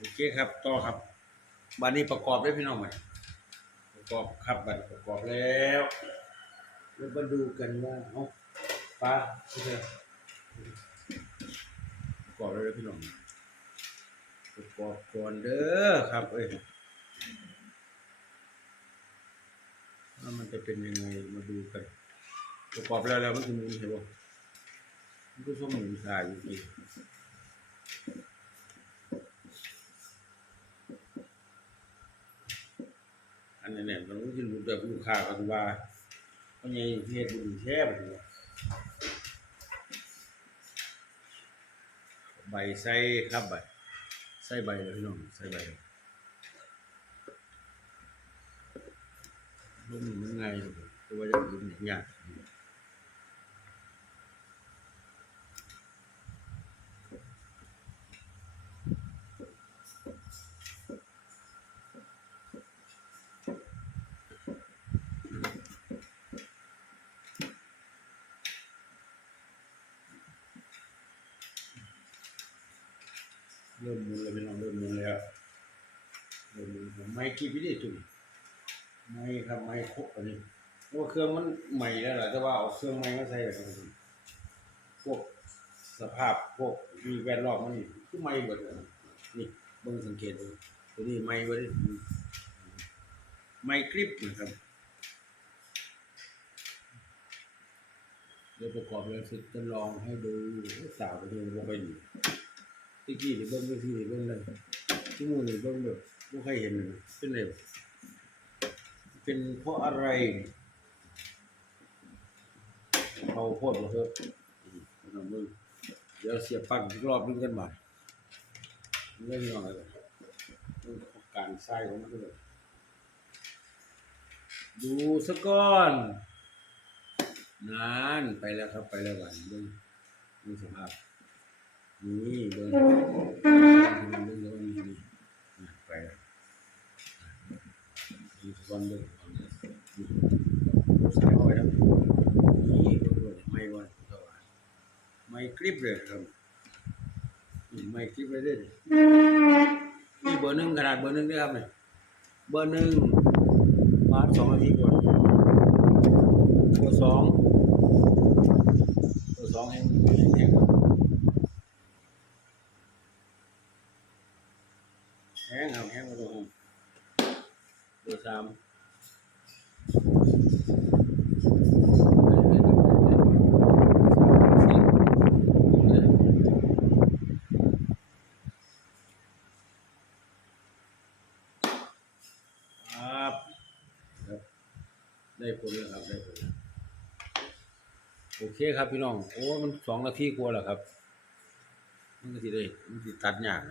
โอเคครับต่อครับบันนี้ประกอบได้พี่น้องไหมประกอบครับบันประกอบแล้วแล้วมาดูกันว่าเอาฟ้าโอเคประกอบแล้วเด้พี่น้องประกอบก่อนเด้อครับเอ้ยว่ามันจะเป็นยังไงมาดูกัน ประกอบแล้วแล้วมันจะหมุนเห็นบ่มันก็ช่วงหมุนสายอยู่ดี อันนี้เนี่ยมันรู้ที่รู้แต่ลูกค้าก็คือว่าเพราะไงเฮ็ดบุญแช่แบบนี้ใบใส่ครับใบใส่ใบเลยพี่น้องใส่ใบลุ่มยังไงตัวอย่างอื่นยาก เริ่มมุนแล้วพี่น้องเริ่มมุนแล้วเริ่มมุนผมไม่กี่วิธีจุ่มไม่ครับไม่ครบอันนี้เพราะว่าเครื่องมันใหม่แล้วแหละแต่ว่าเอาเครื่องใหม่มาใส่แบบนี้พวกสภาพพวกมีแวดล้อมมันนี่คือใหม่หมดเลยนี่เบิ่งสังเกตดูตัวนี้ใหม่เว้ยใหม่กริปนะครับเดี๋ยวประกอบแล้วจะจะลองให้ดูสาวไปดูลงไปดู ตะกี้นี่เบิ่งที่นี่เบิ่งเลยที่มือนี่เบิ่งแบบบ่เคยเห็นเลยเป็นเร็วเป็นเพราะอะไรเขาโพดบ่เถอะอืมเอามือเดี๋ยวเสียบปลั๊กอีกรอบนึงกันมาเรื่องอะไรกันการใส่ของมันด้วยดูซะก่อนนานไปแล้วครับไปแล้ววันเบิ่งเบิ่งสภาพ นี่เบิ่งเบิ่งแล้วนี่นี่อะไปดูสะก่อนเบิ่งเอาเนี่ยนี่ใส่เอาไว้ครับนี่ด้วยไม่ว่าเท่าไหร่ไม่คลิปเลยครับไม่คลิปเลยด้อนี่เบอร์หนึ่งขนาดเบอร์หนึ่งด้อครับเนี่ยเบอร์หนึ่งมาสองนาทีก่อนเบอร์สอง ตัวสองแห่งแห่งแห่ง แห่งครับแห่งตัวหกตัวสามครับครับได้ผลแล้วครับได้ผลโอเคครับพี่น้อง โอ้ มันสองนาทีกว่าแล้วครับ มันก็สิได้มันสิตัดยากนะ